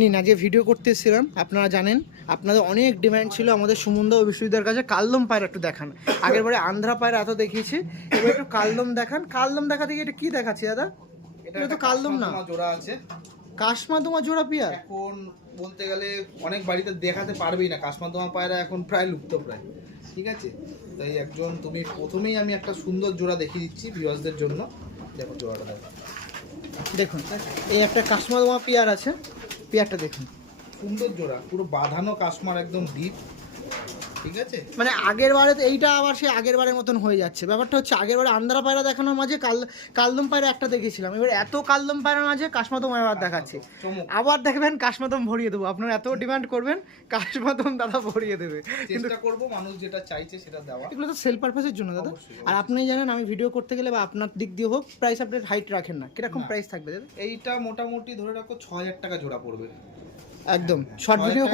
নিন, আজকে ভিডিও করতে এসেছিলাম, আপনারা জানেন আপনাদের অনেক ডিমান্ড ছিল আমাদের সুমনদা ও বিশ্বজিতের কাছে কালদম পায়রা একটু দেখান। আগের বারে আন্ধ্রা পায়রা এত দেখিয়েছি, এবার একটু কালদম দেখান। কালদম দেখা থেকে এটা কি দেখাচ্ছি দাদা? এটা তো কালদম না, জোড়া আছে কাশমাদমা জোড়া পিয়ার। এখন বলতে গেলে অনেক বাড়িতে দেখাতে পারবেই না, কাশমাদমা পায়রা এখন প্রায় লুপ্ত প্রায়, ঠিক আছে। তাই একজন তুমি প্রথমেই আমি একটা সুন্দর জোড়া দেখিয়ে দিচ্ছি ভিউয়ার্সদের জন্য। দেখো জোড়াটা দেখো, দেখুন এই একটা কাশমাদমা পিয়ার আছে, পিয়ারটা দেখুন সুন্দর জোড়া, পুরো বাঁধানো কাশমার একদম ডিপ, ঠিক আছে। মানে আগের বারে তো এইটা আবার সেই আগের বারের মতন হয়ে যাচ্ছে। ব্যাপারটা হচ্ছে আগের বারে আন্ধ্রা পায়রা দেখানোর মাঝে কালদম পায়রা একটা দেখেছিলাম, এবার এত কালদম পায়রার মাঝে কাশমাদম আবার দেখাচ্ছি। আবার দেখবেন কাশমাদম ভরিয়ে দেবো, আপনারা এত ডিমান্ড করবেন কাশমাদম দাদা ভরিয়ে দেবে। কিন্তু চেষ্টা করবো মানুষ যেটা চাইছে সেটা দেওয়া। এগুলো তো সেল পারপাসের জন্য দাদা। অবশ্যই, আর আপনি জানেন আমি ভিডিও করতে গেলে বা আপনার দিক দিয়ে হোক প্রাইস আপনি হাইট রাখেন না, কিরকম প্রাইস থাকবে দাদা? এইটা মোটামুটি ধরে রাখো ৬,০০০ টাকা জোড়া পড়বে। একদম শর্ট ভিডিও